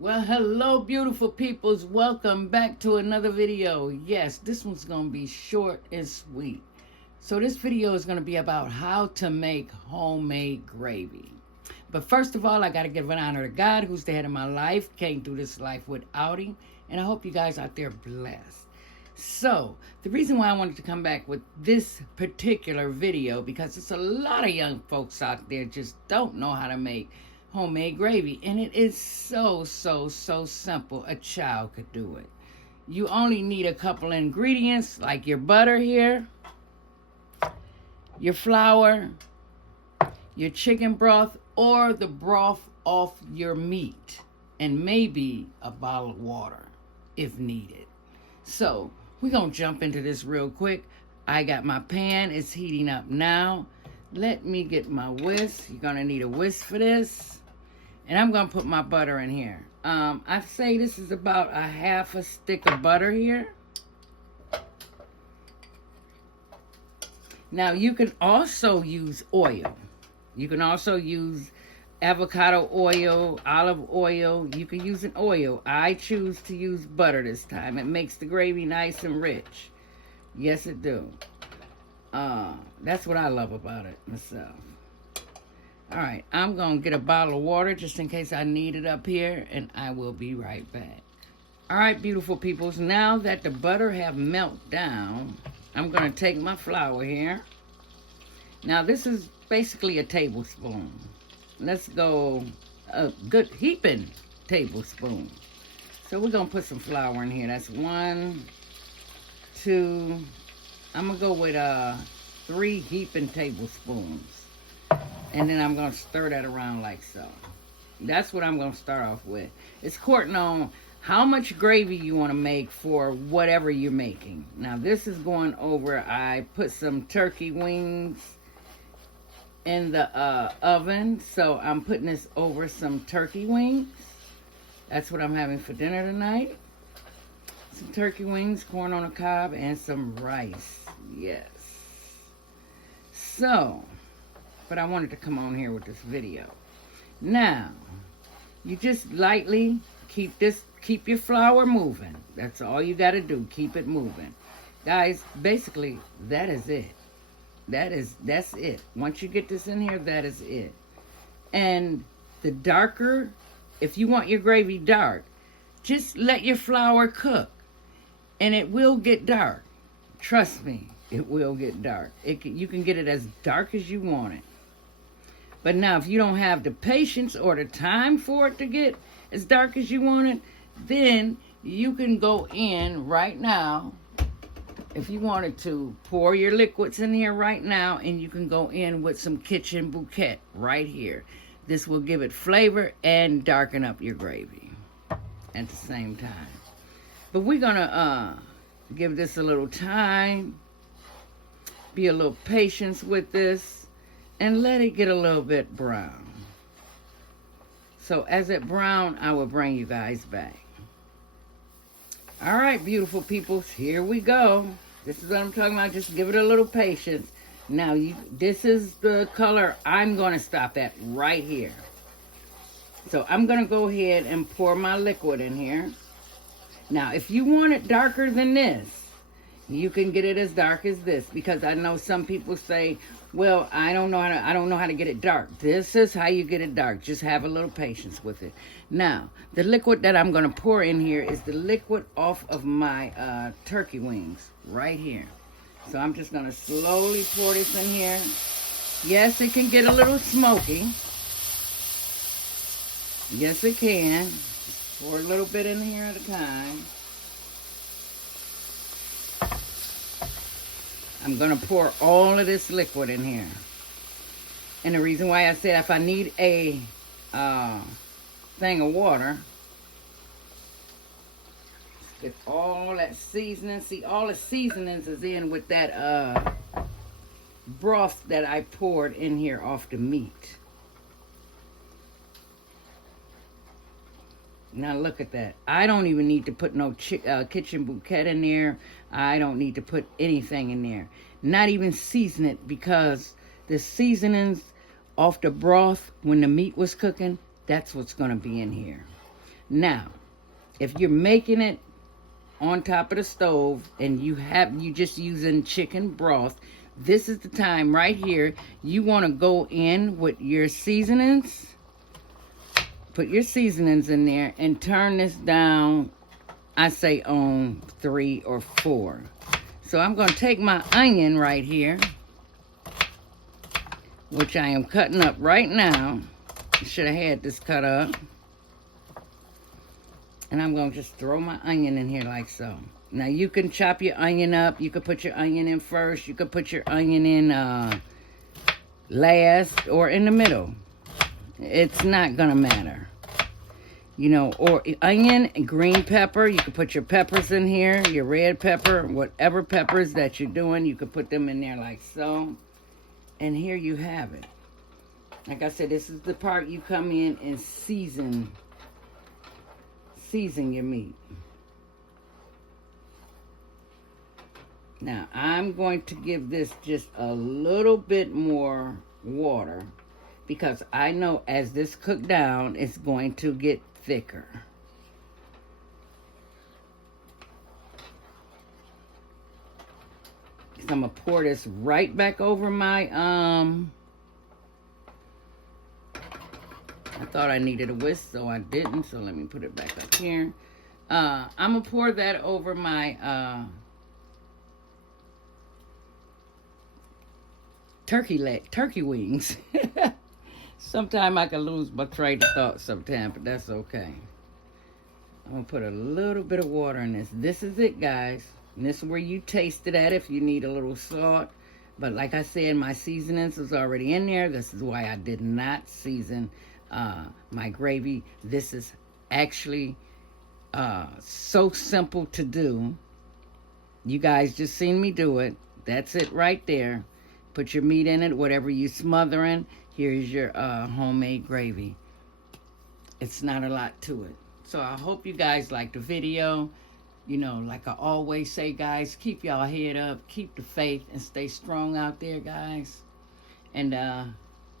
Well, hello, beautiful peoples. Welcome back to another video. Yes, this one's going to be short and sweet. So this video is going to be about how to make homemade gravy. But first of all, I got to give an honor to God, who's the head of my life. Came through this life without him. And I hope you guys out there blessed. So, the reason why I wanted to come back with this particular video, because it's a lot of young folks out there just don't know how to make homemade gravy, and it is so simple. A child could do it. You only need a couple ingredients, like your butter here, your flour, your chicken broth, or the broth off your meat, and maybe a bottle of water if needed. So we're gonna jump into this real quick. I got my pan, it's heating up now. Let me get my whisk. You're gonna need a whisk for this. And I'm going to put my butter in here. I say this is about a half a stick of butter here. Now, you can also use oil. You can also use avocado oil, olive oil. You can use an oil. I choose to use butter this time. It makes the gravy nice and rich. Yes, it do. That's what I love about it myself. All right, I'm going to get a bottle of water just in case I need it up here, and I will be right back. All right, beautiful peoples, now that the butter have melted down, I'm going to take my flour here. Now, this is basically a tablespoon. Let's go a good heaping tablespoon. So we're going to put some flour in here. That's 1, 2, I'm going to go with 3 heaping tablespoons. And then I'm going to stir that around like so. That's what I'm going to start off with. It's courting on how much gravy you want to make for whatever you're making. Now, this is going over, I put some turkey wings in the oven. So, I'm putting this over some turkey wings. That's what I'm having for dinner tonight. Some turkey wings, corn on the cob, and some rice. Yes. So, but I wanted to come on here with this video. Now, you just lightly keep your flour moving. That's all you got to do. Keep it moving. Guys, basically, that is it. That's it. Once you get this in here, that is it. And the darker, if you want your gravy dark, just let your flour cook. And it will get dark. Trust me, it will get dark. You can get it as dark as you want it. But now, if you don't have the patience or the time for it to get as dark as you want it, then you can go in right now. If you wanted to, pour your liquids in here right now, and you can go in with some kitchen bouquet right here. This will give it flavor and darken up your gravy at the same time. But we're going to give this a little time, be a little patience with this, and let it get a little bit brown. So as it brown, I will bring you guys back. All right, beautiful people, here we go. This is what I'm talking about. Just give it a little patience. Now, this is the color I'm going to stop at right here. So I'm going to go ahead and pour my liquid in here. Now, if you want it darker than this, you can get it as dark as this, because I know some people say, well, I don't know how to get it dark. This is how you get it dark. Just have a little patience with it. Now, the liquid that I'm going to pour in here is the liquid off of my turkey wings right here. So I'm just going to slowly pour this in here. Yes, it can get a little smoky. Yes, it can. Just pour a little bit in here at a time. I'm going to pour all of this liquid in here. And the reason why I said if I need a thing of water, get all that seasoning. See, all the seasonings is in with that broth that I poured in here off the meat. Now look at that. I don't even need to put no kitchen bouquet in there. I don't need to put anything in there. Not even season it, because the seasonings off the broth when the meat was cooking, that's what's going to be in here. Now, if you're making it on top of the stove and you just using chicken broth, this is the time right here. You want to go in with your seasonings. Put your seasonings in there and turn this down, I say on 3 or 4. So I'm going to take my onion right here, which I am cutting up right now. Should have had this cut up. And I'm going to just throw my onion in here like so. Now you can chop your onion up. You could put your onion in first. You could put your onion in last or in the middle. It's not going to matter. You know, or onion and green pepper. You can put your peppers in here, your red pepper, whatever peppers that you're doing, you can put them in there like so. And here you have it. Like I said, this is the part you come in and season your meat. Now, I'm going to give this just a little bit more water because I know as this cooks down, it's going to get thicker. So I'm going to pour this right back over my, I thought I needed a whisk, so I didn't, so let me put it back up here. I'm going to pour that over my, turkey wings. Sometime I can lose my train of thought sometime, but that's okay. I'm going to put a little bit of water in this. This is it, guys. And this is where you taste it at if you need a little salt. But like I said, my seasonings is already in there. This is why I did not season my gravy. This is actually so simple to do. You guys just seen me do it. That's it right there. Put your meat in it, whatever you smothering. Here's your homemade gravy. It's not a lot to it. So I hope you guys like the video. You know, like I always say, guys, keep y'all head up, keep the faith, and stay strong out there, guys. And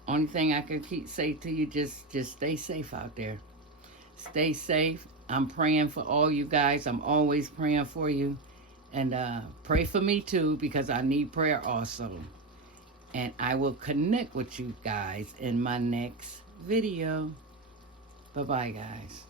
only thing I can say to you, just stay safe out there. Stay safe. I'm praying for all you guys. I'm always praying for you. And pray for me too, because I need prayer also. And I will connect with you guys in my next video. Bye-bye, guys.